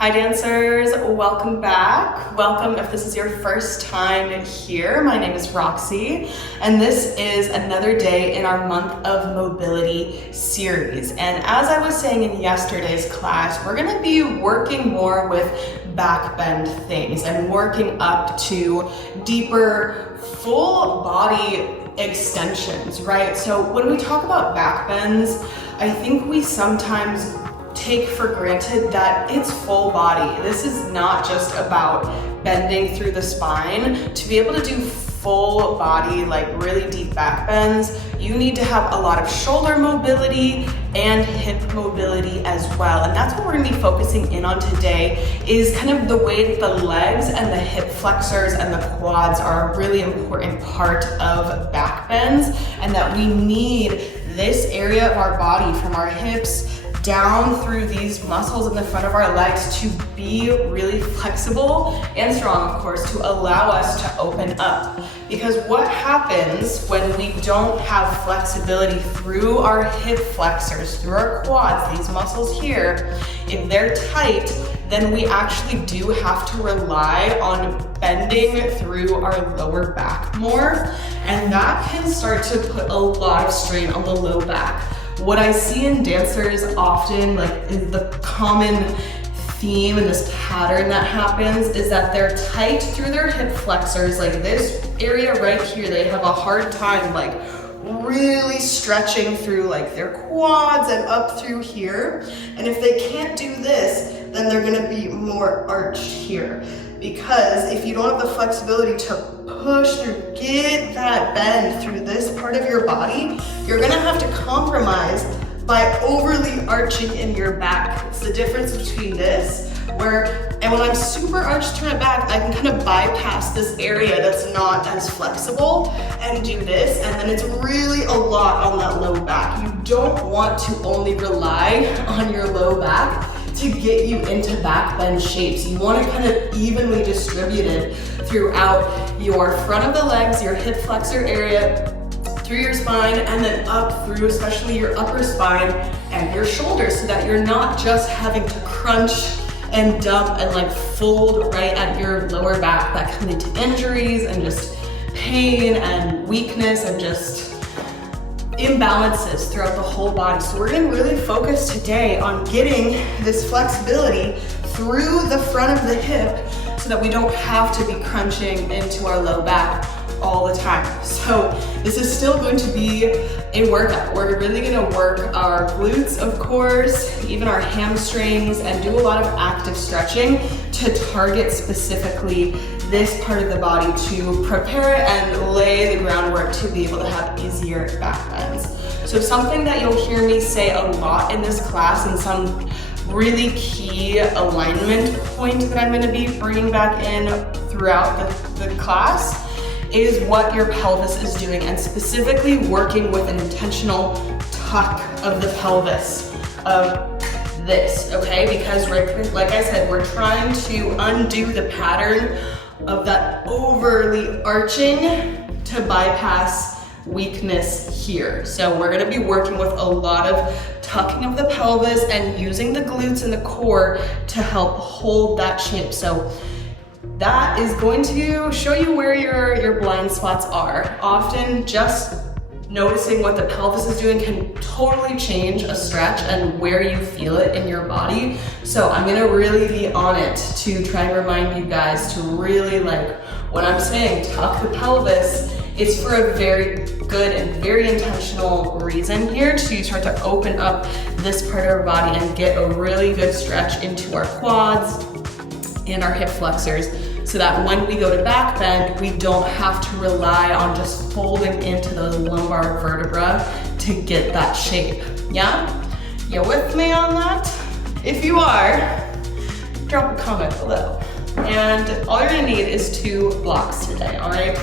Hi dancers, welcome back. Welcome if this is your first time here. My name is Roxy, and this is another day in our month of mobility series. And as I was saying in yesterday's class, we're gonna be working more with backbend things and working up to deeper full body extensions, right? So when we talk about backbends, I think we sometimes take for granted that it's full body. This is not just about bending through the spine. To be able to do full body, like really deep back bends, you need to have a lot of shoulder mobility and hip mobility as well. And that's what we're gonna be focusing in on today, is kind of the way that the legs and the hip flexors and the quads are a really important part of back bends, and that we need this area of our body from our hips down through these muscles in the front of our legs to be really flexible and strong, of course, to allow us to open up. Because what happens when we don't have flexibility through our hip flexors, through our quads, these muscles here, if they're tight, then we actually do have to rely on bending through our lower back more, and that can start to put a lot of strain on the low back. What I see in dancers often, like is the common theme and this pattern that happens, is that they're tight through their hip flexors, like this area right here. They have a hard time like really stretching through like their quads and up through here. And if they can't do this, then they're gonna be more arched here. Because if you don't have the flexibility to push through, get that bend through this part of your body, you're gonna have to compromise by overly arching in your back. It's the difference between this, and when I'm super arched to my back, I can kind of bypass this area that's not as flexible and do this, and then it's really a lot on that low back. You don't want to only rely on your low back to get you into back bend shapes. You want to kind of evenly distributed throughout your front of the legs, your hip flexor area, through your spine, and then up through especially your upper spine and your shoulders, so that you're not just having to crunch and dump and like fold right at your lower back. That can lead to injuries and just pain and weakness and just imbalances throughout the whole body. So we're gonna really focus today on getting this flexibility through the front of the hip so that we don't have to be crunching into our low back all the time. So this is still going to be a workout. We're really gonna work our glutes, of course, even our hamstrings, and do a lot of active stretching to target specifically this part of the body to prepare it and lay the groundwork to be able to have easier back bends. So something that you'll hear me say a lot in this class, and some really key alignment point that I'm gonna be bringing back in throughout the class, is what your pelvis is doing, and specifically working with an intentional tuck of the pelvis of this, okay? Because like I said, we're trying to undo the pattern of that overly arching to bypass weakness here. So we're gonna be working with a lot of tucking of the pelvis and using the glutes and the core to help hold that shape. So that is going to show you where your blind spots are. Often just noticing what the pelvis is doing can totally change a stretch and where you feel it in your body. So I'm gonna really be on it to try and remind you guys to really, like, when I'm saying tuck the pelvis, it's for a very good and very intentional reason here, to start to open up this part of our body and get a really good stretch into our quads and our hip flexors, so that when we go to back bend, we don't have to rely on just folding into those lumbar vertebra to get that shape. Yeah? You with me on that? If you are, drop a comment below. And all you're gonna need is 2 blocks today, all right?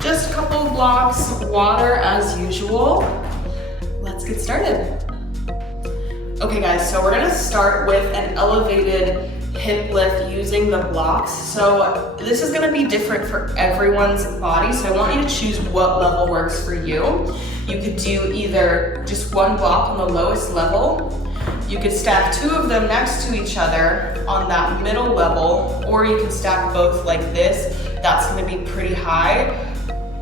Just a couple of blocks, water as usual. Let's get started. Okay guys, so we're gonna start with an elevated hip lift using the blocks. So this is gonna be different for everyone's body, so I want you to choose what level works for you. You could do either just 1 block on the lowest level, You could stack 2 of them next to each other on that middle level, or you can stack both like this. That's gonna be pretty high.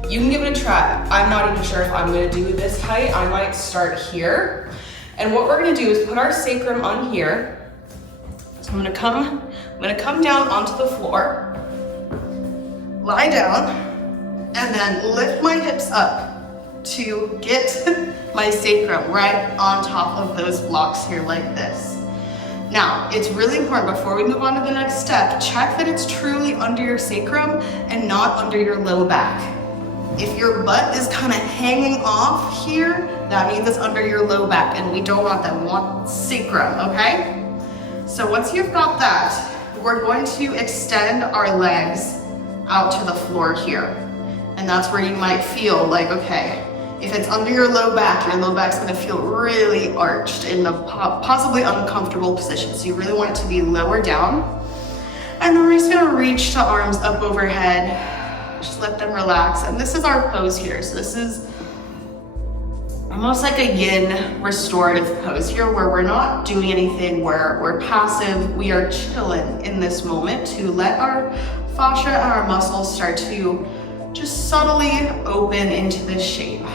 You can give it a try. I'm not even sure if I'm gonna do this height. I might start here. And what we're gonna do is put our sacrum on here. So I'm gonna come down onto the floor, lie down, and then lift my hips up to get my sacrum right on top of those blocks here like this. Now, it's really important before we move on to the next step, check that it's truly under your sacrum and not under your low back. If your butt is kind of hanging off here, that means it's under your low back, and we don't want that. We want sacrum, okay? So once you've got that, we're going to extend our legs out to the floor here. And that's where you might feel like, okay, if it's under your low back's gonna feel really arched in a possibly uncomfortable position. So you really want it to be lower down. And then we're just gonna reach the arms up overhead. Just let them relax. And this is our pose here. So this is almost like a yin restorative pose here, where we're not doing anything, where we're passive. We are chilling in this moment to let our fascia and our muscles start to just subtly open into this shape.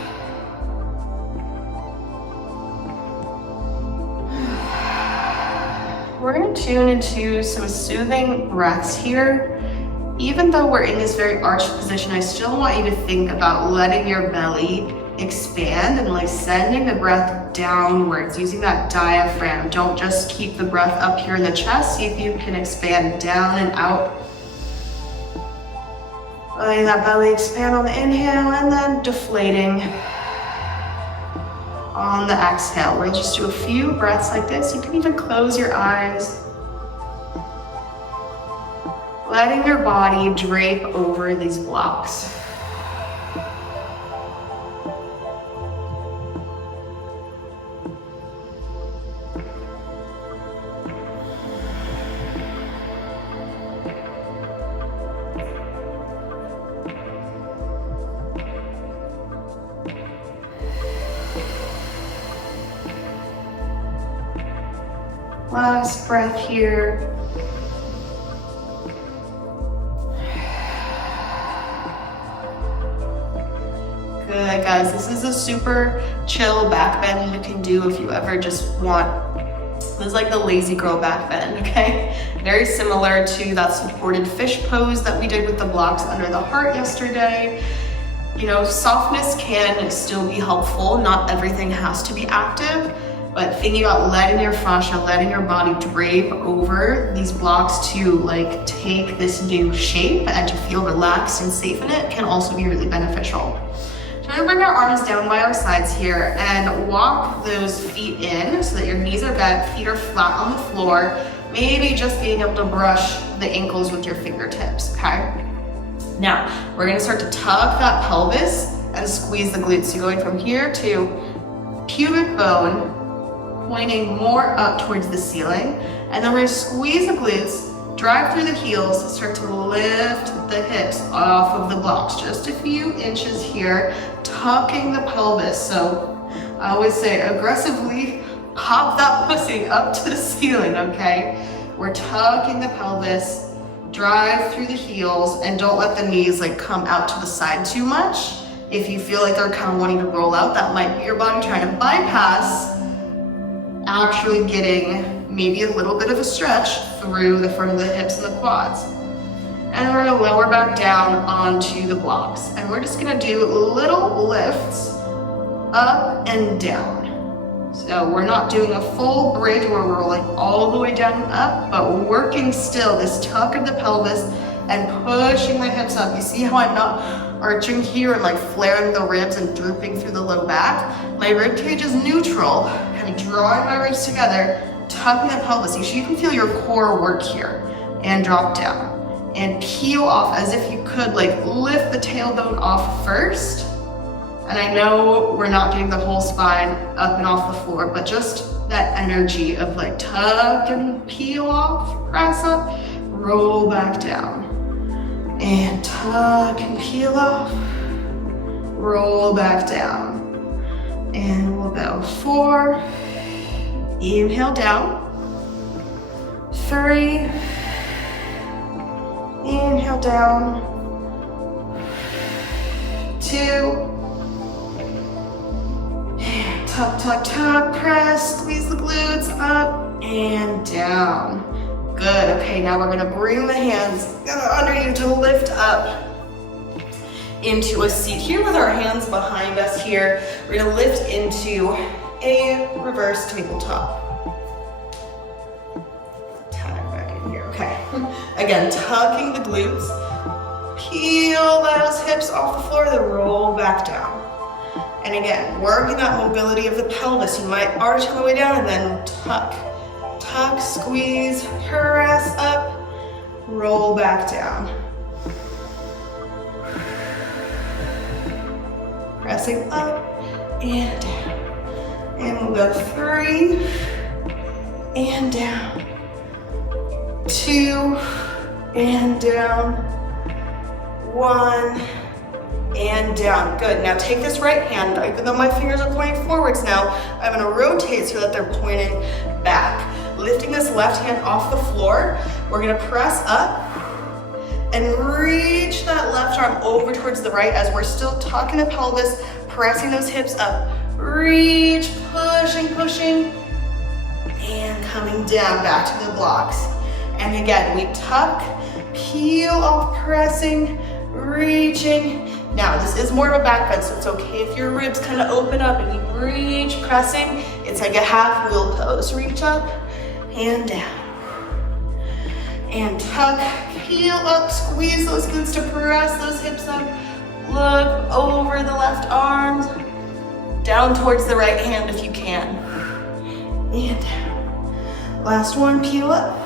We're gonna tune into some soothing breaths here. Even though we're in this very arched position, I still want you to think about letting your belly expand and like sending the breath downwards, using that diaphragm. Don't just keep the breath up here in the chest. See if you can expand down and out. Letting that belly expand on the inhale and then deflating on the exhale. We'll just do a few breaths like this. You can even close your eyes. Letting your body drape over these blocks. Last breath here. Good, guys. This is a super chill back bend you can do if you ever just want. This is like the lazy girl back bend, okay? Very similar to that supported fish pose that we did with the blocks under the heart yesterday. You know, softness can still be helpful. Not everything has to be active. But thinking about letting your fascia, letting your body drape over these blocks to like take this new shape and to feel relaxed and safe in it can also be really beneficial. So we're gonna bring our arms down by our sides here and walk those feet in so that your knees are bent, feet are flat on the floor, maybe just being able to brush the ankles with your fingertips, okay? Now, we're gonna start to tug that pelvis and squeeze the glutes. So going from here to pubic bone, pointing more up towards the ceiling. And then we're gonna squeeze the glutes, drive through the heels, start to lift the hips off of the blocks. Just a few inches here, tucking the pelvis. So I always say aggressively pop that pussy up to the ceiling, okay? We're tucking the pelvis, drive through the heels, and don't let the knees like come out to the side too much. If you feel like they're kind of wanting to roll out, that might be your body trying to bypass actually getting maybe a little bit of a stretch through the front of the hips and the quads. And we're gonna lower back down onto the blocks. And we're just gonna do little lifts up and down. So we're not doing a full bridge where we're rolling all the way down and up, but working still this tuck of the pelvis and pushing my hips up. You see how I'm not arching here and like flaring the ribs and drooping through the low back? My rib cage is neutral, kind of drawing my ribs together, tucking the pelvis. You can feel your core work here and drop down and peel off as if you could like lift the tailbone off first. And I know we're not getting the whole spine up and off the floor, but just that energy of like tuck and peel off, press up, roll back down. And tuck and peel off, roll back down. And we'll go 4, Inhale down. 3. Inhale down. 2. Tuck, tuck, tuck, press, squeeze the glutes up and down. Good, okay, now we're gonna bring the hands under you to lift up into a seat here with our hands behind us here. We're gonna lift into a reverse tabletop. Time back in here, okay. Again, tucking the glutes, peel those hips off the floor, then roll back down. And again, working that mobility of the pelvis. You might arch on the way down and then tuck. Tuck, squeeze, press up, roll back down. Pressing up and down. And we'll go 3 and down. 2 and down. 1 and down. Good. Now take this right hand, even though my fingers are pointing forwards now, I'm going to rotate so that they're pointing back. Lifting this left hand off the floor, we're going to press up and reach that left arm over towards the right as we're still tucking the pelvis, pressing those hips up. Reach, pushing, pushing, and coming down back to the blocks. And again, we tuck, peel off, pressing, reaching. Now, this is more of a back bend, so it's okay if your ribs kind of open up and you reach, pressing. It's like a half wheel pose. Reach up and down. And tuck, peel up, squeeze those glutes to press those hips up. Look over the left arms, down towards the right hand if you can. And down. Last one, peel up.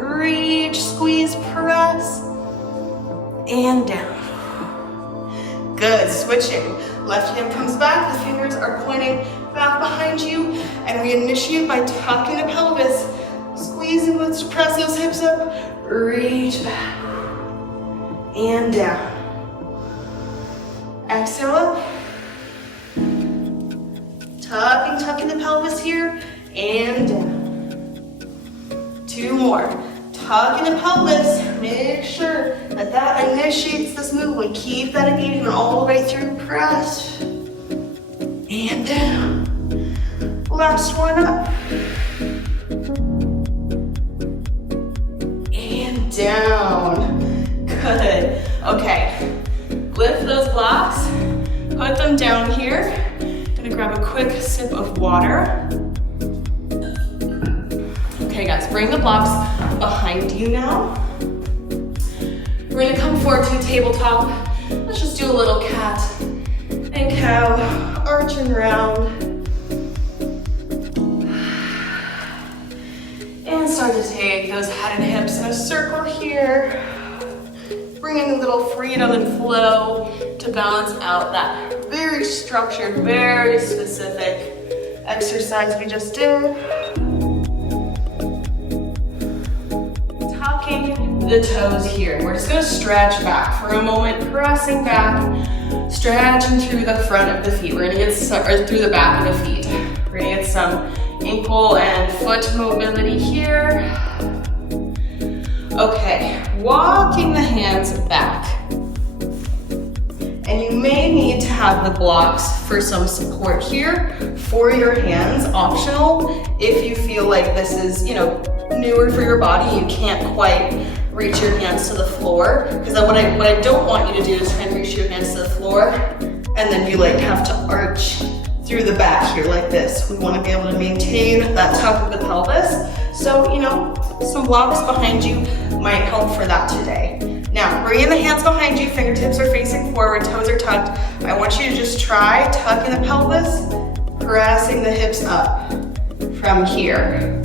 Reach, squeeze, press. And down. Good, switching. Left hand comes back, the fingers are pointing back behind you, and we initiate by tucking the pelvis, squeezing glutes to press those hips up, reach back, and down. Exhale up. Tucking the pelvis here, and down. 2 more. Tucking the pelvis, make sure that that initiates this movement. Keep that engagement all the way through. Press and down. Last one up. And down. Good. Okay. Lift those blocks. Put them down here. Gonna grab a quick sip of water. Okay guys, bring the blocks behind you now. We're gonna come forward to tabletop. Let's just do a little cat and cow, arching round. And start to take those head and hips in a circle here. Bringing a little freedom and flow to balance out that very structured, very specific exercise we just did. The toes here. We're just gonna stretch back for a moment, pressing back, stretching through the front of the feet. We're gonna get some, or through the back of the feet. We're gonna get some ankle and foot mobility here. Okay, walking the hands back. And you may need to have the blocks for some support here for your hands, optional. If you feel like this is, newer for your body, you can't quite reach your hands to the floor, because what I don't want you to do is try and reach your hands to the floor and then you have to arch through the back here like this. We want to be able to maintain that top of the pelvis. So, some blocks behind you might help for that today. Now, bring in the hands behind you, fingertips are facing forward, toes are tucked. I want you to just try tucking the pelvis, pressing the hips up from here.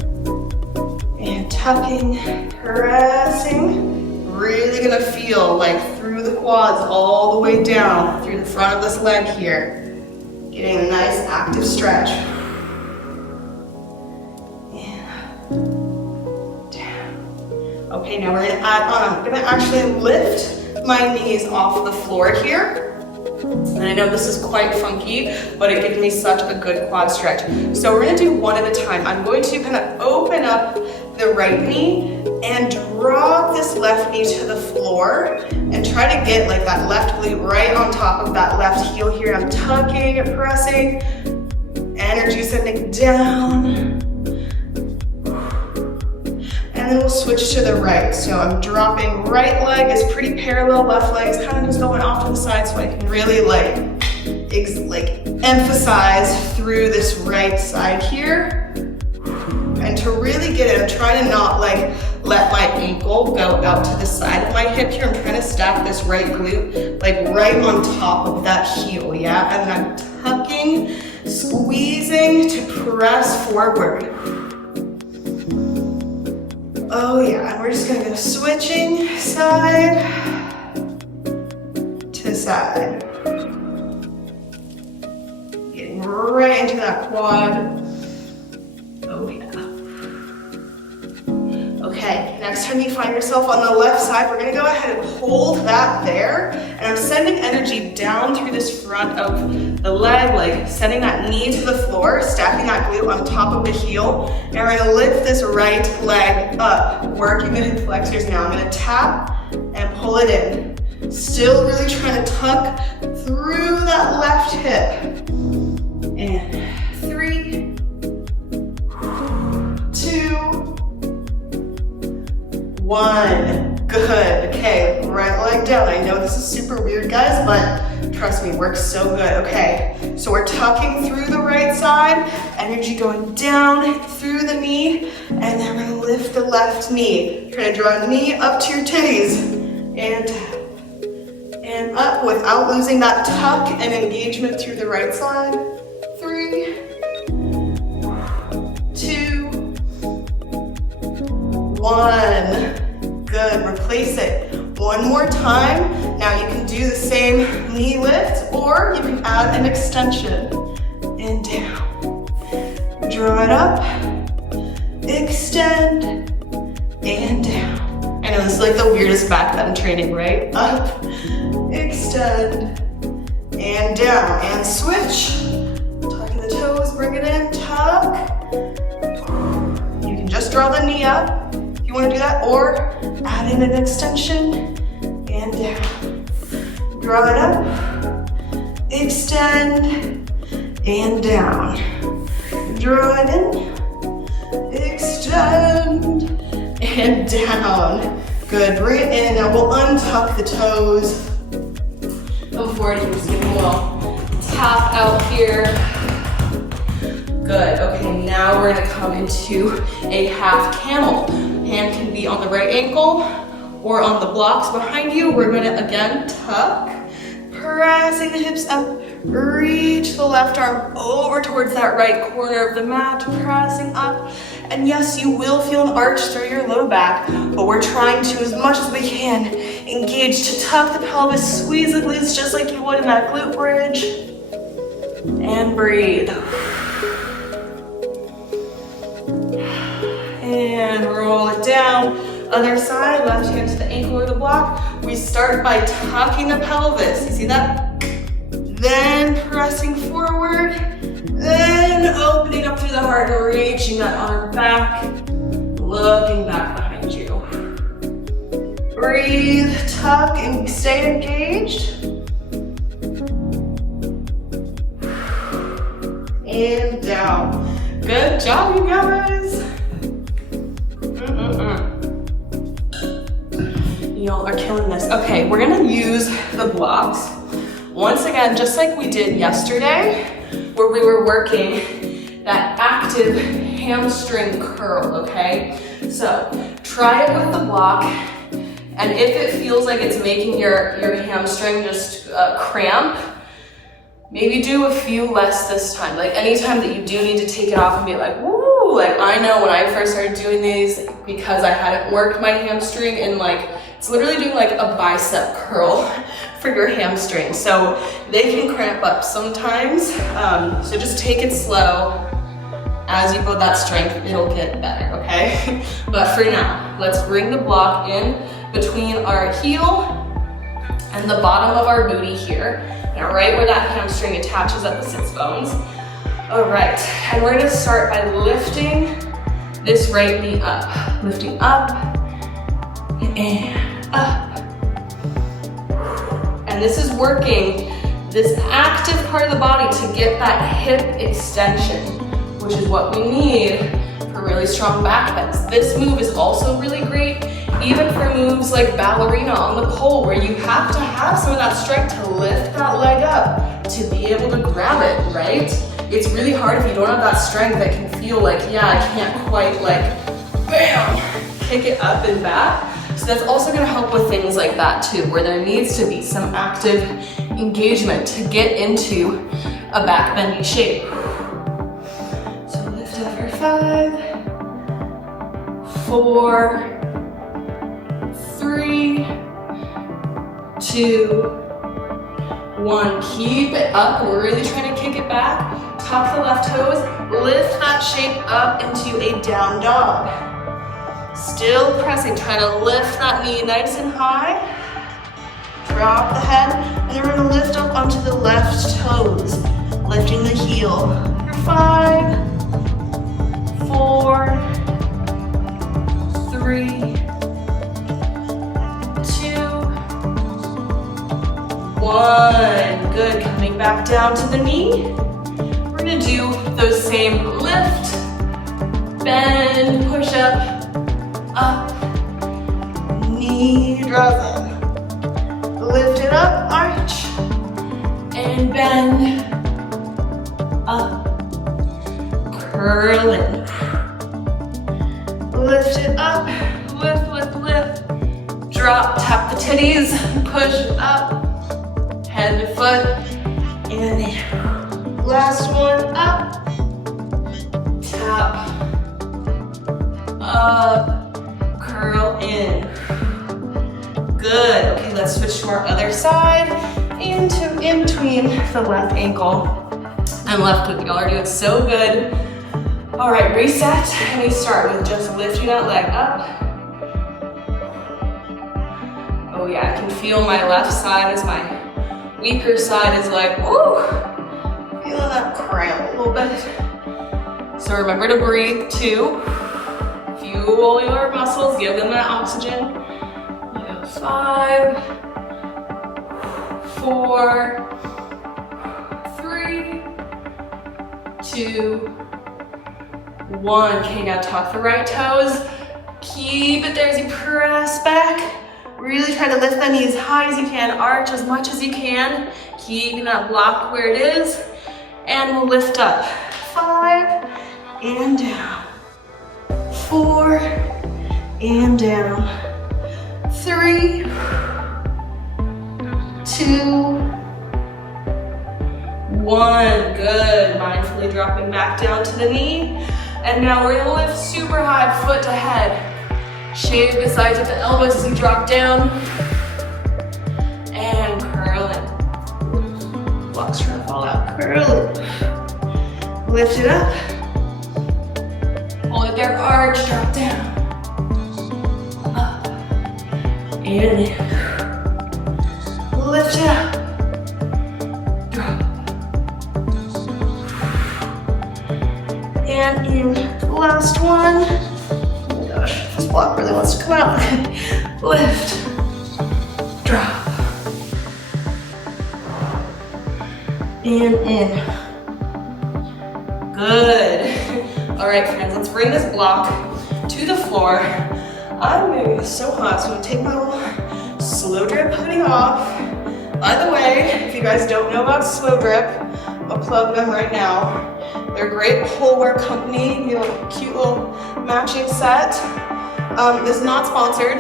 And tucking, pressing, really gonna feel like through the quads all the way down through the front of this leg here. Getting a nice active stretch. And down. Okay, now we're gonna add on. I'm gonna actually lift my knees off the floor here. And And I know this is quite funky, but it gives me such a good quad stretch. So we're gonna do one at a time. I'm going to kind of open up the right knee and drop this left knee to the floor and try to get like that left glute right on top of that left heel here. I'm tucking and pressing, energy sending down. And then we'll switch to the right. So I'm dropping, right leg is pretty parallel, left leg is kind of just going off to the side so I can really like emphasize through this right side here. And to really get it, I'm trying to not like let my ankle go out to the side of my hip here. I'm trying to stack this right glute like right on top of that heel, yeah? And then I'm tucking, squeezing to press forward. Oh yeah, and we're just gonna go switching side to side. Getting right into that quad. Oh yeah. Okay, next time you find yourself on the left side, we're gonna go ahead and hold that there. And I'm sending energy down through this front of the leg, like sending that knee to the floor, stacking that glute on top of the heel. And we're gonna lift this right leg up, working the hip flexors now. I'm gonna tap and pull it in. Still really trying to tuck through that left hip. And 3, 2, 1. Good. Okay, right leg down. I know this is super weird, guys, but trust me, it works so good. Okay, so we're tucking through the right side, energy going down through the knee, and then we're gonna lift the left knee. Try to draw the knee up to your titties, and up without losing that tuck and engagement through the right side. 3, 2, 1. Good, replace it. One more time. Now you can do the same knee lift, or you can add an extension. And down. Draw it up, extend, and down. I know this is like the weirdest back bend training, right? Up, extend, and down. And switch. Tucking the toes, bring it in, tuck. You can just draw the knee up. You want to do that, or add in an extension and down. Draw it up, extend, and down. Draw it in, extend, and down. Good, bring it in. Now we'll untuck the toes. Go forward, you just give them a little tap out here. Good, okay, now we're gonna come into a half camel. Hand can be on the right ankle or on the blocks behind you. We're gonna again tuck, pressing the hips up, reach the left arm over towards that right corner of the mat, pressing up. And yes, you will feel an arch through your low back, but we're trying to, as much as we can, engage to tuck the pelvis, squeeze the glutes just like you would in that glute bridge. And breathe. And roll it down. Other side, left hand to the ankle or the block. We start by tucking the pelvis. You see that? Then pressing forward. Then opening up through the heart, reaching that arm back. Looking back behind you. Breathe, tuck, and stay engaged. And down. Good job, you guys. Y'all are killing this. Okay, we're gonna use the blocks. Once again, just like we did yesterday, where we were working that active hamstring curl, okay? So try it with the block, and if it feels like it's making your hamstring just cramp, maybe do a few less this time. Like anytime that you do need to take it off and be like, woo, like I know when I first started doing these, because I hadn't worked my hamstring, and like, it's literally doing like a bicep curl for your hamstring. So they can cramp up sometimes. So just take it slow. As you build that strength, it'll get better, okay? But for now, let's bring the block in between our heel and the bottom of our booty here, and right where that hamstring attaches at the sits bones. All right, and we're gonna start by lifting this right knee up. Lifting up and up. And this is working this active part of the body to get that hip extension, which is what we need for really strong back bends. This move is also really great even for moves like ballerina on the pole, where you have to have some of that strength to lift that leg up to be able to grab it, right? It's really hard if you don't have that strength that can feel like, yeah, I can't quite like, bam, kick it up and back. So that's also gonna help with things like that too, where there needs to be some active engagement to get into a back bendy shape. So lift up for 5, 4, 3, 2, 1. Keep it up. We're really trying to kick it back. Tuck the left toes. Lift that shape up into a down dog. Still pressing, trying to lift that knee nice and high. Drop the head, and then we're gonna lift up onto the left toes, lifting the heel. For 5, 4, 3, 2, 1. Good, coming back down to the knee. We're gonna do those same lift, bend, push up, knee draws in. Lift it up, arch, and bend, up, curl in. Lift it up, lift, lift, lift. Drop, tap the titties, push up, head to foot, and in. Last one, up, tap, up, curl in. Good. Okay, let's switch to our other side. Into in between the left ankle and left foot. Y'all are doing so good. All right, reset, and we start with just lifting that leg up. Oh yeah, I can feel my left side as my weaker side is like, woo, feeling that cramp a little bit. So remember to breathe too. Fuel your muscles, give them that oxygen. 5, 4, 3, 2, 1. Okay, now tuck the right toes. Keep it there as you press back. Really try to lift the knee as high as you can. Arch as much as you can. Keeping that block where it is. And we'll lift up. 5, and down. 4, and down. 3, 2, 1. Good. Mindfully dropping back down to the knee. And now we're gonna lift super high, foot to head. Shave the sides of the elbows as you drop down. And curl in. Block's trying to fall out. Curl it. Lift it up. Hold it there, arch, drop down. And in. Lift it up. Drop. And in. Last one. Oh my gosh, this block really wants to come out. Lift. Drop. And in. Good. All right, friends, let's bring this block to the floor. I'm gonna get so hot, so I'm gonna take my little slow drip hoodie off. By the way, if you guys don't know about Slow Drip, I'll plug them right now. They're a great pole wear company, you know, cute little matching set. This is not sponsored,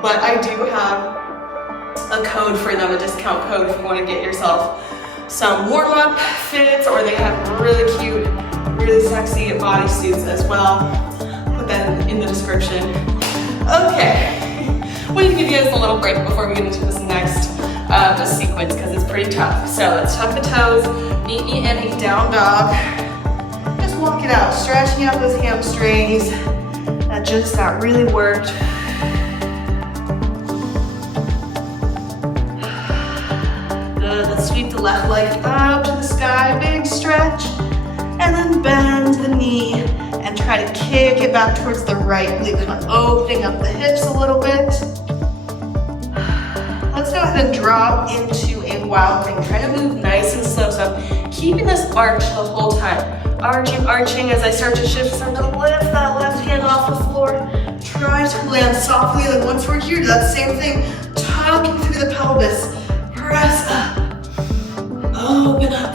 but I do have a code for them, a discount code if you want to get yourself some warm-up fits, or they have really cute, really sexy bodysuits as well. Put that in the description. Okay, we can give you guys a little break before we get into this next sequence because it's pretty tough. So let's tuck the toes, meet me in a down dog. Just walk it out, stretching out those hamstrings. That really worked. Good, let's sweep the left leg up to the sky, big stretch. And then bend the knee and try to kick it back towards the right glute, kind of opening up the hips a little bit. Let's go ahead and drop into a wild thing. Try to move nice and slow. So I'm keeping this arch the whole time. Arching as I start to shift. So I'm gonna lift that left hand off the floor. Try to land softly. And once we're here, do that same thing. Tucking through the pelvis. Press up. Open up.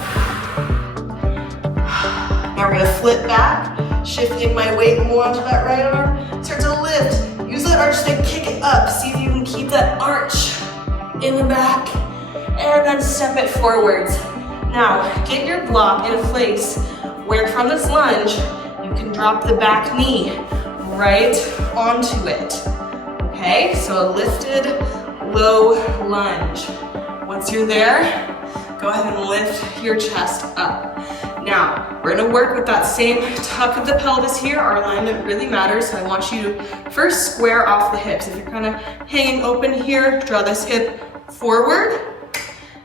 Now we're gonna flip back, shifting my weight more onto that right arm. Start to lift. Use that arch to kick it up. See if you can keep that arch in the back. And then step it forwards. Now, get your block in a place where from this lunge, you can drop the back knee right onto it. Okay, so a lifted, low lunge. Once you're there, go ahead and lift your chest up. Now, we're gonna work with that same tuck of the pelvis here. Our alignment really matters, so I want you to first square off the hips. If you're kind of hanging open here, draw this hip forward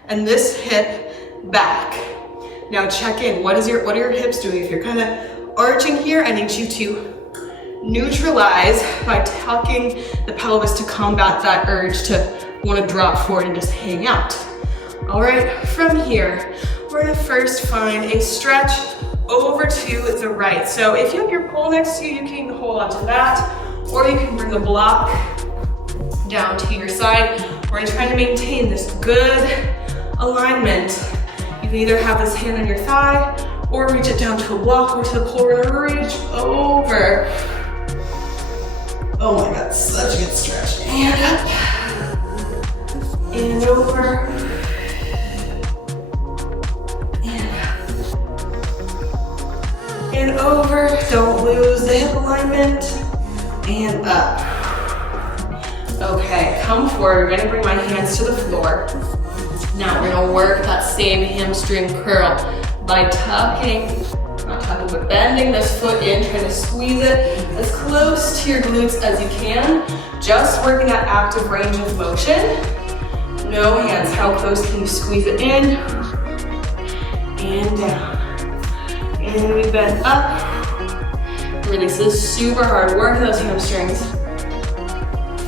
and this hip back. Now check in, what are your hips doing? If you're kind of arching here, I need you to neutralize by tucking the pelvis to combat that urge to want to drop forward and just hang out. All right, from here, we're gonna first find a stretch over to the right. So if you have your pole next to you, you can hold onto that, or you can bring the block down to your side. We're gonna try to maintain this good alignment. You can either have this hand on your thigh, or reach it down to a block or to the pole. We're gonna reach over. Oh my God, such a good stretch. And up, and over. And over, don't lose the hip alignment, and up. Okay, come forward, we're gonna bring my hands to the floor. Now we're gonna work that same hamstring curl by bending this foot in, trying to squeeze it as close to your glutes as you can. Just working that active range of motion. No hands, how close can you squeeze it in? And down. And we bend up. Release this super hard. Work those hamstrings.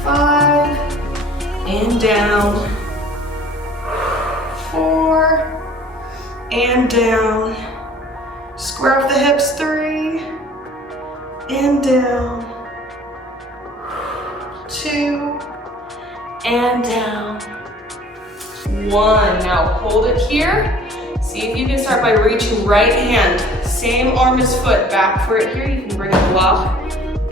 5. And down. 4. And down. Square off the hips. 3. And down. 2. And down. 1. Now hold it here. See if you can start by reaching right hand, same arm as foot, back for it here. You can bring a block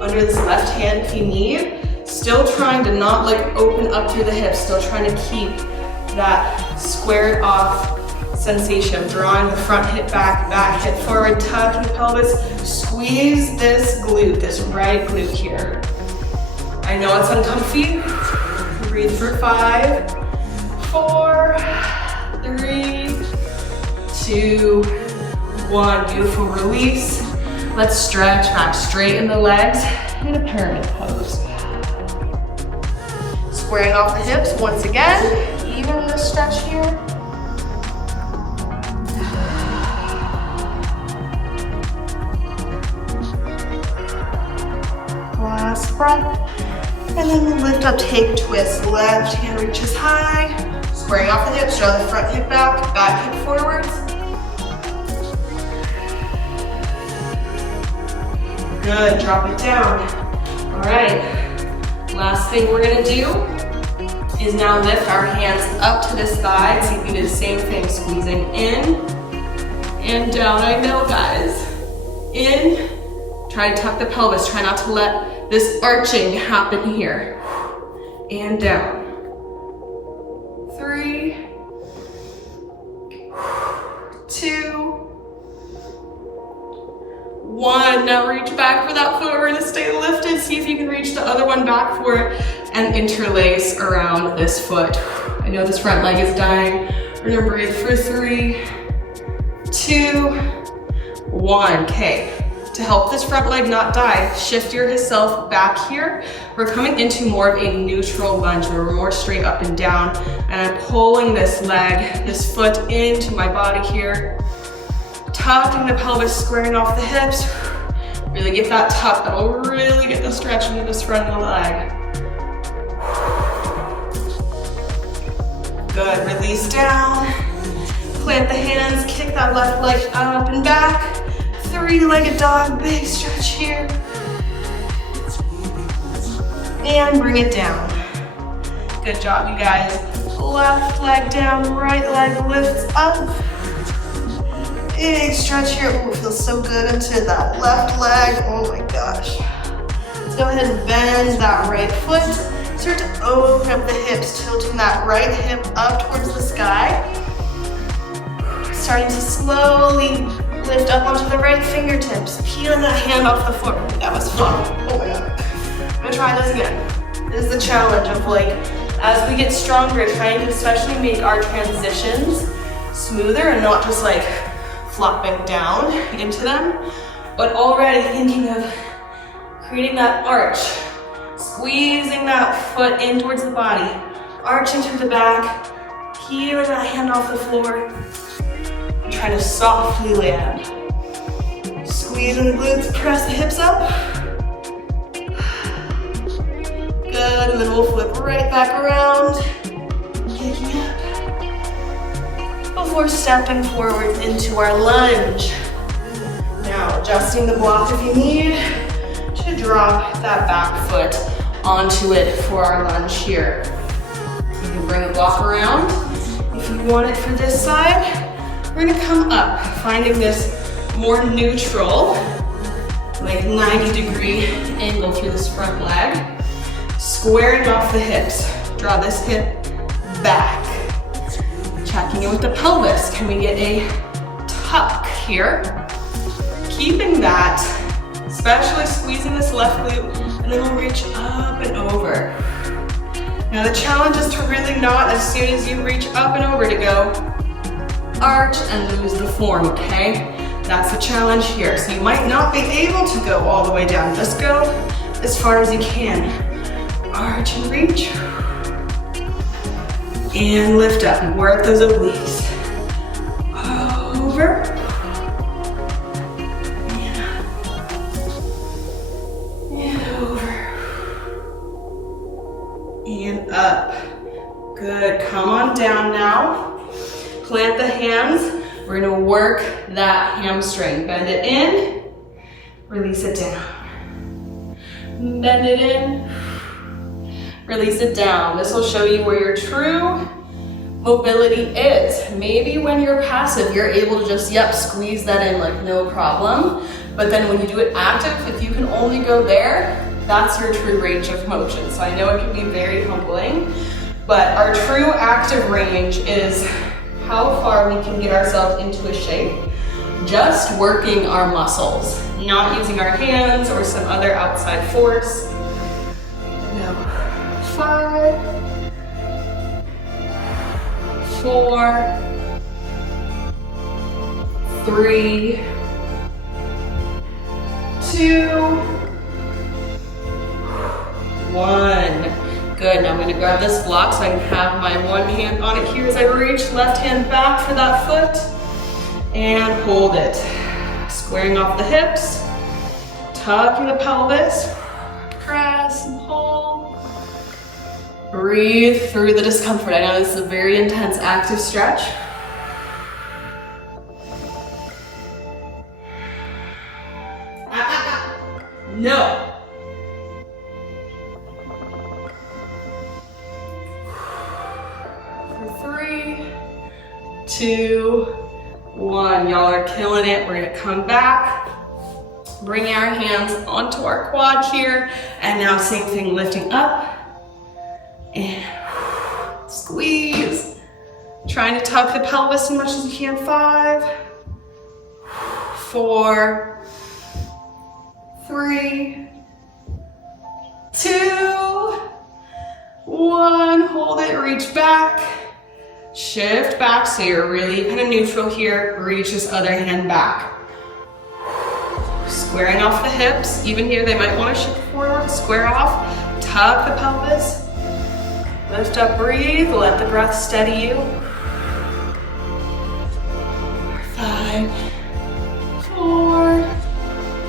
under this left hand if you need. Still trying to not open up through the hips, still trying to keep that squared off sensation of drawing the front hip back hip forward, tucking the pelvis. Squeeze this glute, this right glute here. I know it's uncomfy. Breathe for 5, 4, 3, 2, 1. Beautiful release. Let's stretch back, straighten the legs in a pyramid pose. Squaring off the hips once again, even the stretch here. Last breath. And then lift up, take twist. Left hand reaches high. Squaring off the hips, draw the front hip back hip forwards. Good, drop it down. All right, last thing we're gonna do is now lift our hands up to this thigh. See if you do the same thing, squeezing in and down. I know, guys. In, try to tuck the pelvis. Try not to let this arching happen here. And down. 3, 2, 1. Now reach back for that foot. We're gonna stay lifted. See if you can reach the other one back for it and interlace around this foot. I know this front leg is dying. We're gonna breathe for 3, 2, 1. Okay, To help this front leg not die, shift yourself back here. We're coming into more of a neutral lunge where we're more straight up and down, and I'm pulling this leg, this foot into my body here. Tucking the pelvis, squaring off the hips. Really get that tuck. That'll really get the stretch into this front of the leg. Good, release down. Plant the hands, kick that left leg up and back. Three-legged dog, big stretch here. And bring it down. Good job, you guys. Left leg down, right leg lifts up. Big stretch here. Ooh, feels so good into that left leg. Oh my gosh. Let's go ahead and bend that right foot. Start to open up the hips, tilting that right hip up towards the sky. Starting to slowly lift up onto the right fingertips. Peeling that hand off the floor. That was fun. Oh my god. I'm gonna try this again. This is the challenge of like, as we get stronger, trying to especially make our transitions smoother and not just like flopping down into them, but already thinking of creating that arch, squeezing that foot in towards the body, arching to the back, peeling that hand off the floor, and try to softly land. Squeezing the glutes, press the hips up. Good, and then we'll flip right back around, kicking up, before stepping forward into our lunge. Now, adjusting the block if you need to drop that back foot onto it for our lunge here. You can bring the block around. If you want it for this side, we're gonna come up, finding this more neutral, like 90-degree angle through this front leg. Squaring off the hips. Draw this hip back. Checking in with the pelvis. Can we get a tuck here? Keeping that, especially squeezing this left glute, and then we'll reach up and over. Now the challenge is to really not, as soon as you reach up and over, to go arch and lose the form, okay? That's the challenge here. So you might not be able to go all the way down. Just go as far as you can. Arch and reach. And lift up and work those obliques. Over. And over. And up. Good, come on down now. Plant the hands. We're gonna work that hamstring. Bend it in, release it down. Bend it in, release it down. This will show you where your true mobility is. Maybe when you're passive, you're able to just, squeeze that in like no problem. But then when you do it active, if you can only go there, that's your true range of motion. So I know it can be very humbling, but our true active range is how far we can get ourselves into a shape, just working our muscles, not using our hands or some other outside force. No. 5, 4, 3, 2, 1. Good, now I'm gonna grab this block so I can have my one hand on it here as I reach, left hand back for that foot, and hold it. Squaring off the hips, tucking the pelvis, press and pull. Breathe through the discomfort. I know this is a very intense active stretch. No. For 3, 2, 1. Y'all are killing it. We're gonna come back, bring our hands onto our quad here, and now same thing, lifting up and squeeze. Trying to tuck the pelvis as much as you can. 5, 4, 3, 2, 1. Hold it, reach back. Shift back so you're really kind of neutral here. Reach this other hand back. squaring off the hips. Even here, they might want to shift forward, square off, tuck the pelvis. Lift up, breathe, let the breath steady you. 5, 4,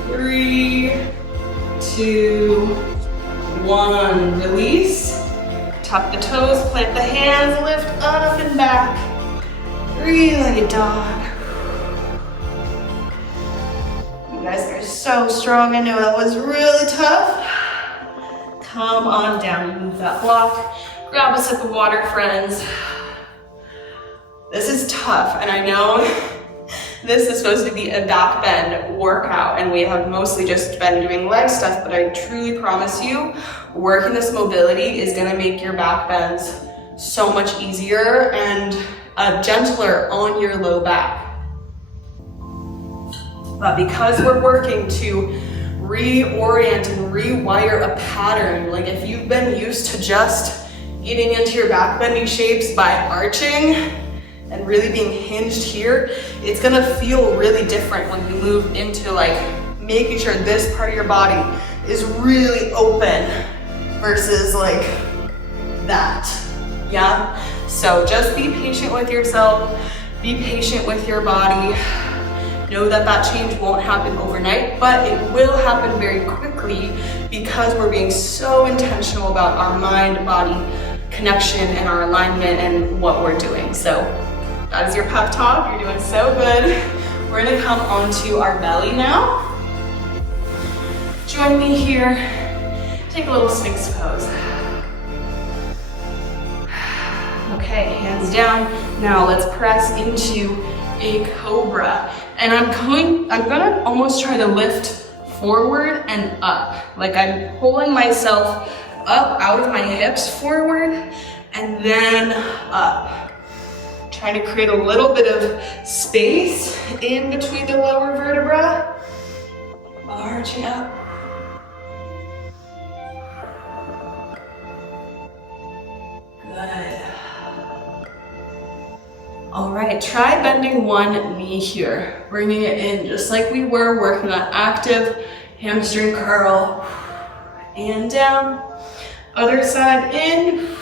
3, 2, 1. Release. Tuck the toes, plant the hands, lift up and back. Breathe like a dog. You guys are so strong. I know that was really tough. Come on down, move that block. Grab a sip of water, friends. This is tough, and I know this is supposed to be a back bend workout, and we have mostly just been doing leg stuff, but I truly promise you, working this mobility is gonna make your back bends so much easier and gentler on your low back. But because we're working to reorient and rewire a pattern, like if you've been used to just getting into your back bending shapes by arching and really being hinged here, it's gonna feel really different when you move into like making sure this part of your body is really open versus like that, yeah? So just be patient with yourself, be patient with your body. Know that that change won't happen overnight, but it will happen very quickly because we're being so intentional about our mind-body connection and our alignment and what we're doing. So that is your pep talk. You're doing so good. We're gonna come onto our belly now. Join me here. Take a little Sphinx pose. Okay, hands down. Now let's press into a cobra. And I'm gonna almost try to lift forward and up. Like I'm pulling myself up out of my hips forward and then up. Trying to create a little bit of space in between the lower vertebra. Arching up. Good. All right, try bending one knee here. Bringing it in just like we were, working on active hamstring curl. And down. Other side in.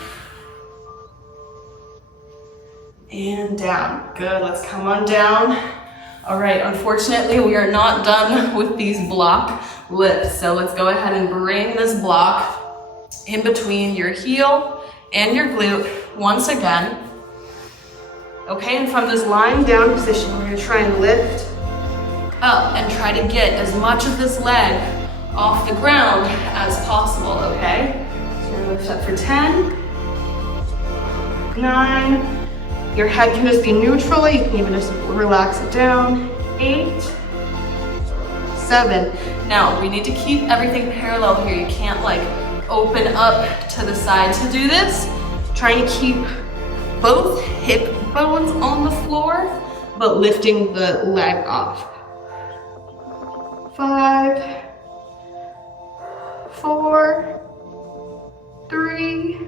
And down. Good, let's come on down. All right, unfortunately, we are not done with these block lifts. So let's go ahead and bring this block in between your heel and your glute once again. Okay, and from this lying down position, we're gonna try and lift up and try to get as much of this leg off the ground as possible, okay? So we're gonna lift up for 10, 9, your head can just be neutral, you can even just relax it down, 8, 7. Now, we need to keep everything parallel here. You can't like open up to the side to do this. Trying to keep both hip bones on the floor, but lifting the leg off. 5, 4, 3,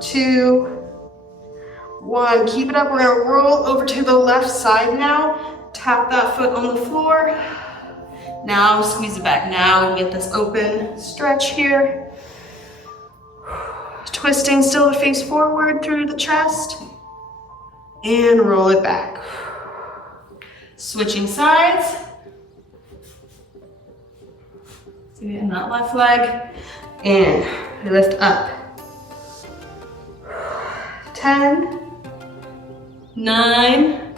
2, 1. Keep it up. We're gonna roll over to the left side now. Tap that foot on the floor. Now squeeze it back. Now get this open stretch here. Twisting still to face forward through the chest. And roll it back. Switching sides. So we in that left leg. And we lift up. 10, 9,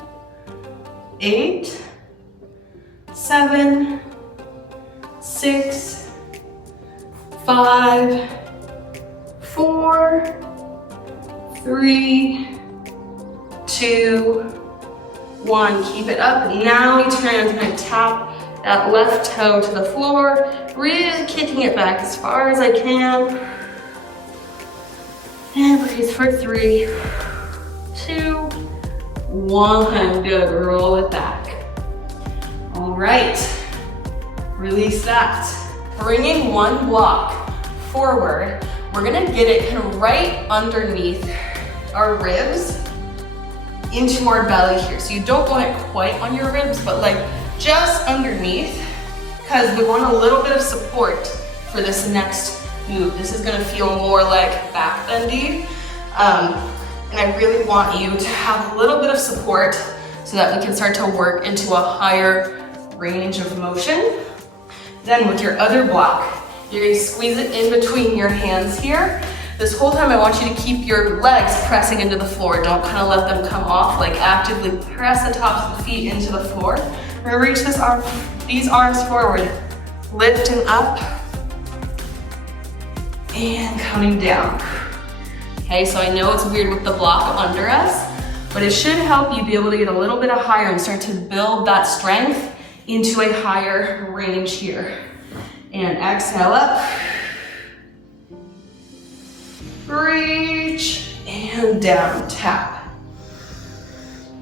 8, 7, 6, 5, 4, 3, 2, 1. Keep it up. Now we turn and kind of tap that left toe to the floor, really kicking it back as far as I can. And breathe for 3, 2, 1. Good. Roll it back. All right. Release that. Bringing one block forward, we're gonna get it kind of right underneath our ribs into our belly here. So you don't want it quite on your ribs, but like just underneath. because we want a little bit of support for this next move. This is gonna feel more like back bendy. And I really want you to have a little bit of support so that we can start to work into a higher range of motion. Then with your other block, you're gonna squeeze it in between your hands here. This whole time I want you to keep your legs pressing into the floor. Don't kind of let them come off, like actively press the tops of the feet into the floor. We're gonna reach these arms forward, lifting up and coming down. Okay, so I know it's weird with the block under us, but it should help you be able to get a little bit higher and start to build that strength into a higher range here. And exhale up. Reach and down, tap.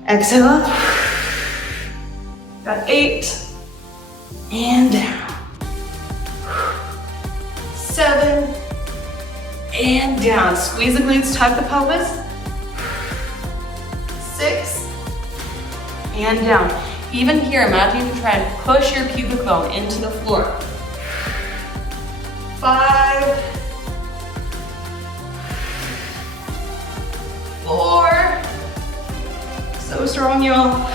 Exhale up. Got 8 and down. 7 and down. Squeeze the glutes, tuck the pelvis. 6 and down. Even here, imagine you try and push your pubic bone into the floor. 5, 4, so strong, y'all.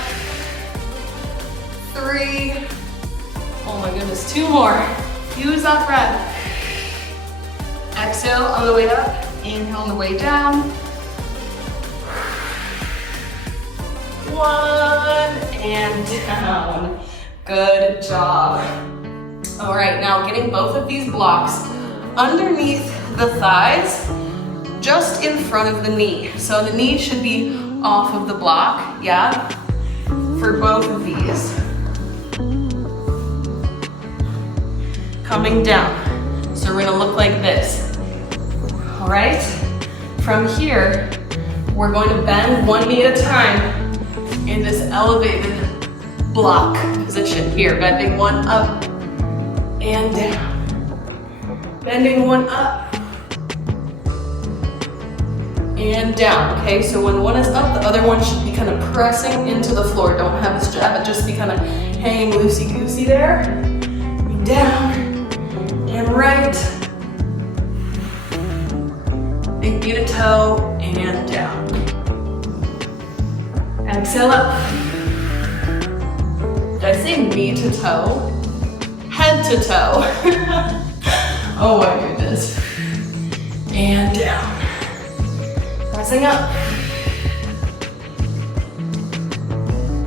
3, oh my goodness, 2 more. Use that breath. Exhale on the way up, inhale on the way down. 1 and down. Good job. All right, now getting both of these blocks underneath the thighs, just in front of the knee. So the knee should be off of the block, yeah, for both of these. Coming down. So we're gonna look like this. All right? From here, we're going to bend one knee at a time in this elevated block position here. Bending one up and down. Bending one up and down. Okay, so when one is up, the other one should be kind of pressing into the floor. Don't have a strap, but just be kind of hanging loosey-goosey there. And down and right. And knee to toe and down. Exhale up. Did I say knee to toe? Head to toe. Oh my goodness. And down. Pressing up.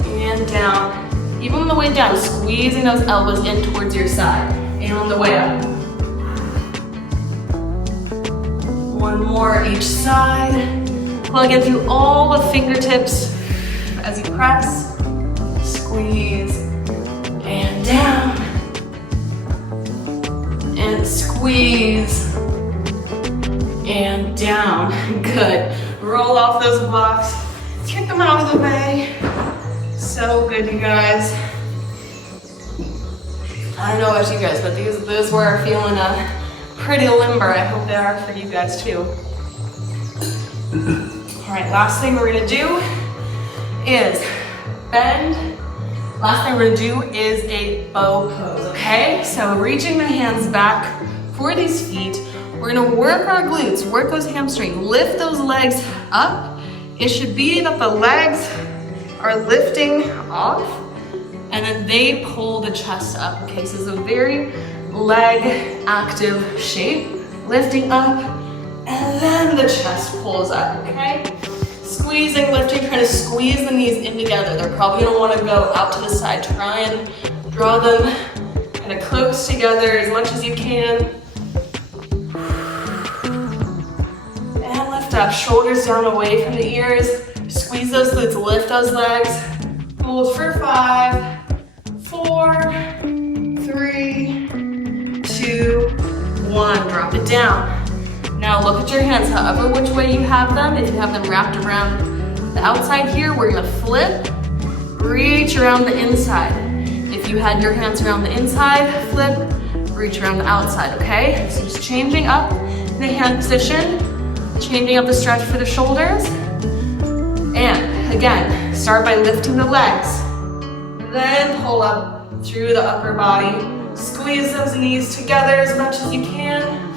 And down. Even on the way down, squeezing those elbows in towards your side. And on the way up. One more each side. Plug in through all the fingertips as you press, squeeze, and down, and squeeze, and down. Good. Roll off those blocks, kick them out of the way. So good, you guys. I don't know about you guys, but those were feeling pretty limber. I hope they are for you guys too. All right, last thing we're gonna do is bend. Last thing we're gonna do is a bow pose, okay? So reaching the hands back for these feet. We're gonna work our glutes, work those hamstrings, lift those legs up. It should be that the legs are lifting off and then they pull the chest up, okay? So it's a very leg active shape, lifting up and then the chest pulls up, okay? Squeezing, lifting, trying to squeeze the knees in together. They're probably gonna wanna go out to the side. Try and draw them kind of close together as much as you can. And lift up, shoulders down away from the ears. Squeeze those glutes, lift those legs. Hold for 5, 4, 3, 2, 1. Drop it down. Now look at your hands, however which way you have them. If you have them wrapped around the outside here, we're gonna flip, reach around the inside. If you had your hands around the inside, flip, reach around the outside, okay? So just changing up the hand position, changing up the stretch for the shoulders. And again, start by lifting the legs, then pull up through the upper body, Squeeze those knees together as much as you can.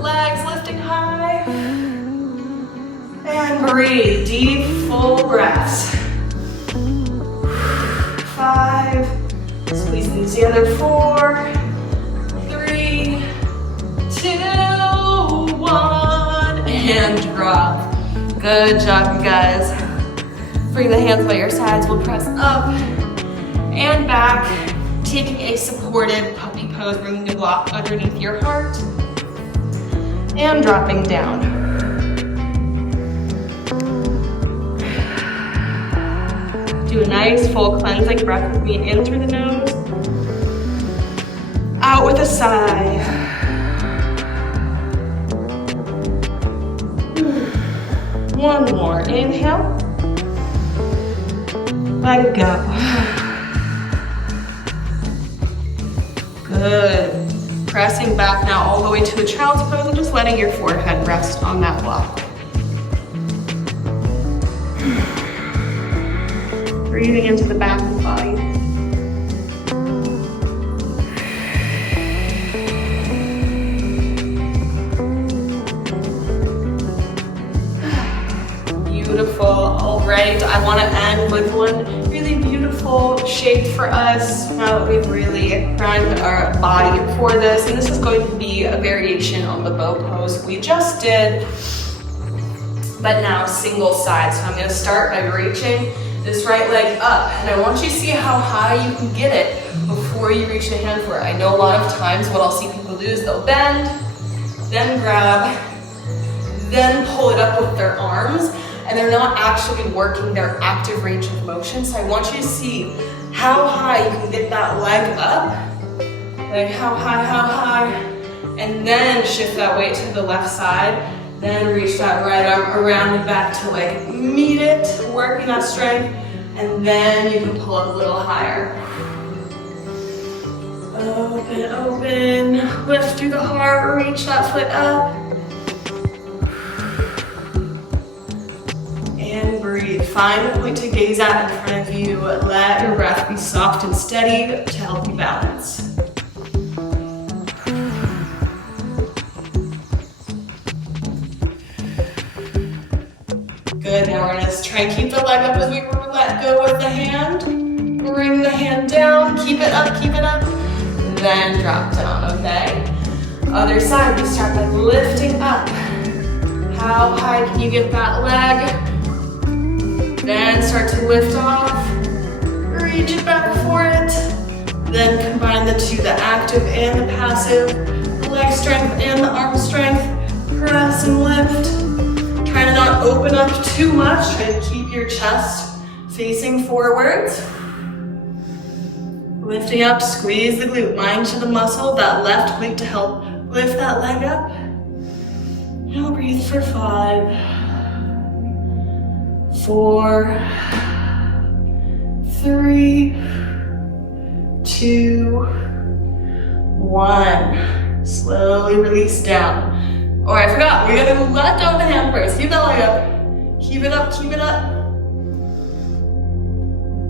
Legs lifting high. And breathe, deep, full breaths. 5, squeeze the knees together, 4, 3, 2, 1, and drop. Good job, you guys. Bring the hands by your sides, we'll press up and back, taking a supported puppy pose, bringing the block underneath your heart, and dropping down. Do a nice full cleansing breath with me in through the nose, out with a sigh. One more, inhale, let go. Good. Pressing back now all the way to a child's pose and just letting your forehead rest on that block. Breathing into the back of the body. Beautiful. All right, I want to end with one really beautiful shape for us. Now that we've really primed our body for this, and this is going to be a variation on the bow pose we just did, but now single side. So I'm going to start by reaching this right leg up, and I want you to see how high you can get it before you reach the hand for it. I know a lot of times what I'll see people do is they'll bend, then grab, then pull it up with their arms, and they're not actually working their active range of motion. So I want you to see how high you can get that leg up, like how high, and then shift that weight to the left side. Then reach that right arm around and back to like meet it, working that strength, and then you can pull it a little higher. Open, open, lift through the heart, reach that foot up. And breathe. Find a point to gaze at in front of you. Let your breath be soft and steady to help you balance. Good, now we're gonna try and keep the leg up as we let go with the hand. Bring the hand down, keep it up, then drop down, okay? Other side, we start by lifting up. How high can you get that leg? Then start to lift off, reach it back for it. Then combine the two, the active and the passive, the leg strength and the arm strength. Press and lift. Try to not open up too much. Try to keep your chest facing forwards. Lifting up, squeeze the glute. Mind to the muscle, that left glute to help lift that leg up. Now breathe for 5, 4, 3, 2, 1. Slowly release down. Oh, I forgot, we're gonna let go of the hand first. Keep that leg up. Keep it up, keep it up.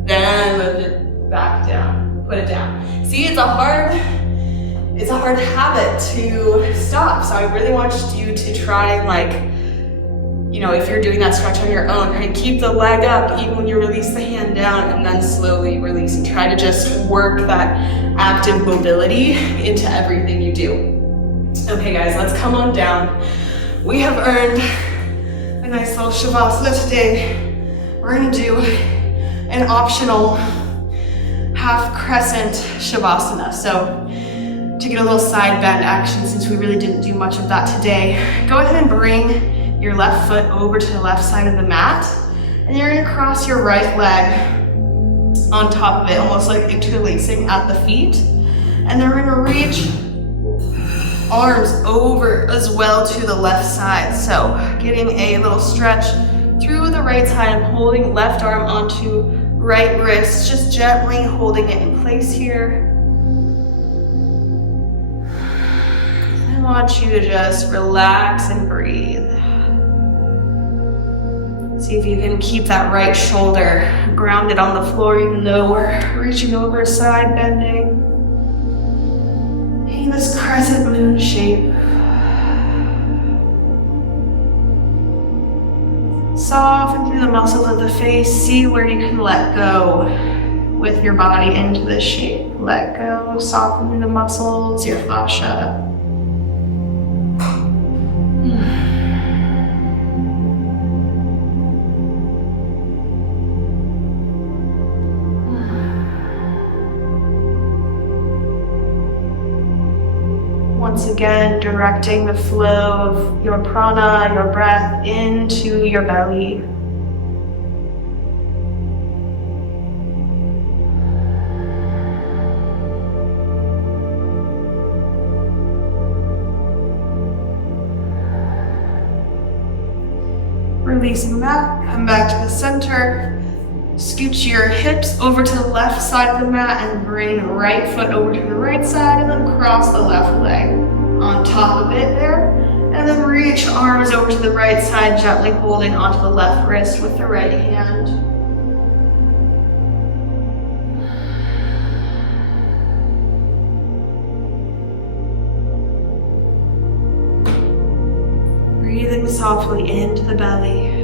Then lift it back down, put it down. See, it's a hard habit to stop. So I really want you to try and if you're doing that stretch on your own, and keep the leg up even when you release the hand down, and then slowly release and try to just work that active mobility into everything you do. Okay guys, let's come on down. We have earned a nice little shavasana today. We're gonna do an optional half crescent shavasana. So to get a little side bend action, since we really didn't do much of that today, go ahead and bring your left foot over to the left side of the mat, and you're gonna cross your right leg on top of it, almost like interlacing at the feet. And then we're gonna reach arms over as well to the left side. So getting a little stretch through the right side and holding left arm onto right wrist, just gently holding it in place here. I want you to just relax and breathe. See if you can keep that right shoulder grounded on the floor even though we're reaching over, side bending. in this crescent moon shape. Soften through the muscles of the face. See where you can let go with your body into this shape. Let go, soften through the muscles, your fascia. Once again, directing the flow of your prana, your breath, into your belly. Releasing that, come back to the center. Scooch your hips over to the left side of the mat and bring right foot over to the right side and then cross the left leg on top of it there. And then reach arms over to the right side, gently holding onto the left wrist with the right hand. Breathing softly into the belly.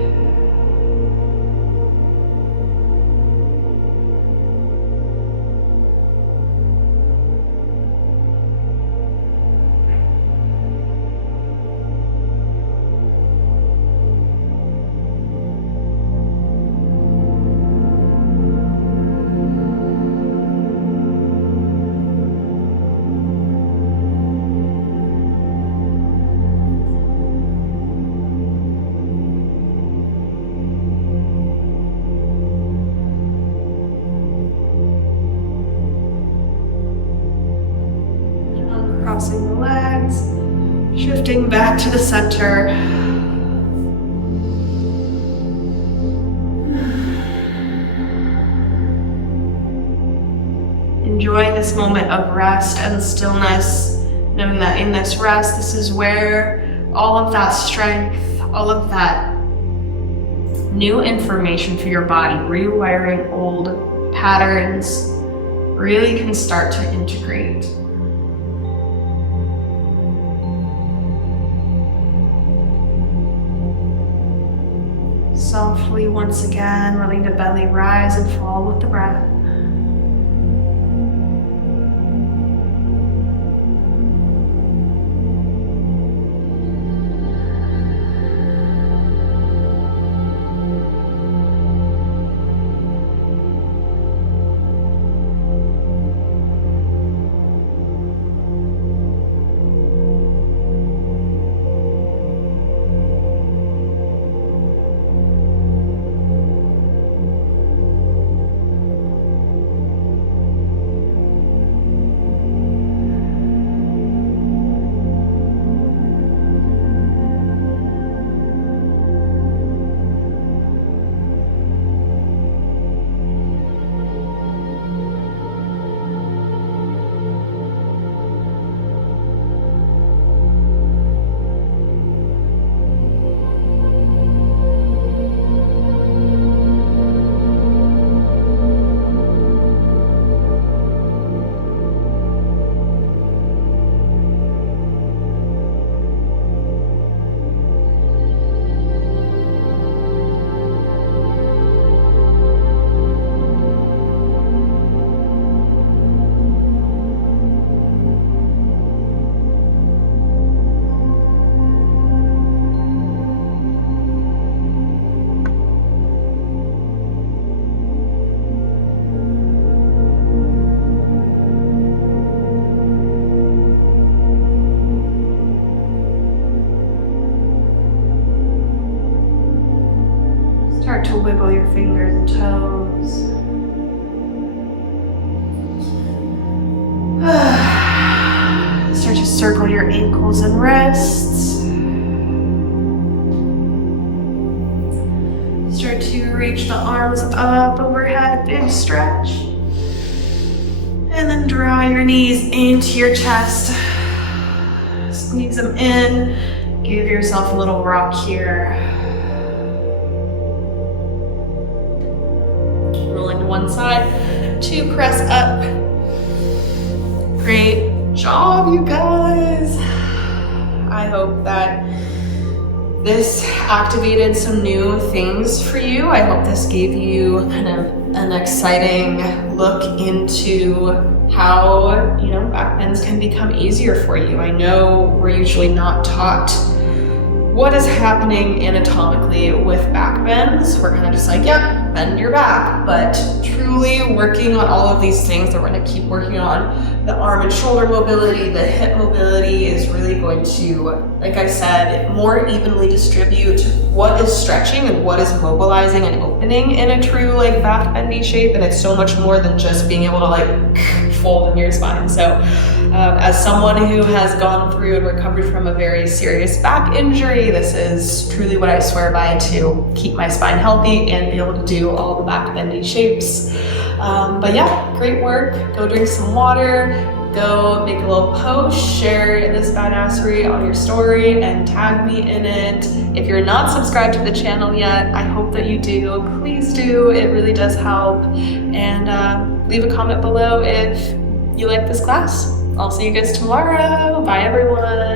Crossing the legs, shifting back to the center. Enjoying this moment of rest and stillness, knowing that in this rest, this is where all of that strength, all of that new information for your body, rewiring old patterns, really can start to integrate. Softly, once again, letting the belly rise and fall with the breath. Start to wiggle your fingers and toes. Start to circle your ankles and wrists. Start to reach the arms up overhead, big stretch. And then draw your knees into your chest. Squeeze them in. Give yourself a little rock here. Rolling to one side, 2 press up. Great. job, you guys. I hope that this activated some new things for you. I hope this gave you kind of an exciting look into how, you know, back bends can become easier for you. I know we're usually not taught what is happening anatomically with back bends. We're kind of just like, yeah, bend your back, but truly working on all of these things that we're going to keep working on, the arm and shoulder mobility, the hip mobility, is really going to, like I said, more evenly distribute what is stretching and what is mobilizing and opening in a true like back bendy shape. And it's so much more than just being able to like fold in your spine. So as someone who has gone through and recovered from a very serious back injury, this is truly what I swear by to keep my spine healthy and be able to do all the back bendy shapes. But yeah, great work. Go drink some water, go make a little post, share this badassery on your story and tag me in it. If you're not subscribed to the channel yet, I hope that you do. Please do, it really does help. And leave a comment below if you like this class. I'll see you guys tomorrow. Bye everyone.